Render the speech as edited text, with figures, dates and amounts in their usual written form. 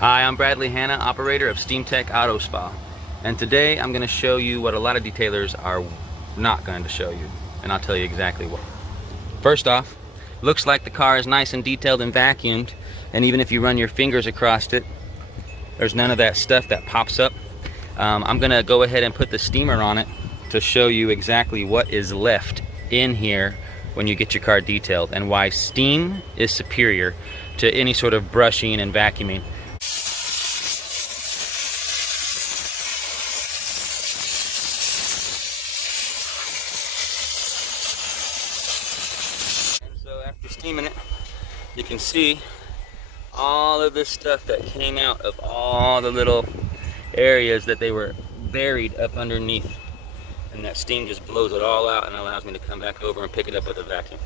Hi, I'm Bradley Hanna, operator of SteamTech Auto Spa. And today I'm going to show you what a lot of detailers are not going to show you. And I'll tell you exactly what. First off, looks like the car is nice and detailed and vacuumed. And even if you run your fingers across it, there's none of that stuff that pops up. I'm going to go ahead and put the steamer on it to show you exactly what is left in here when you get your car detailed and why steam is superior to any sort of brushing and vacuuming. And so after steaming it, you can see all of this stuff that came out of all the little areas that they were buried up underneath. And that steam just blows it all out and allows me to come back over and pick it up with a vacuum.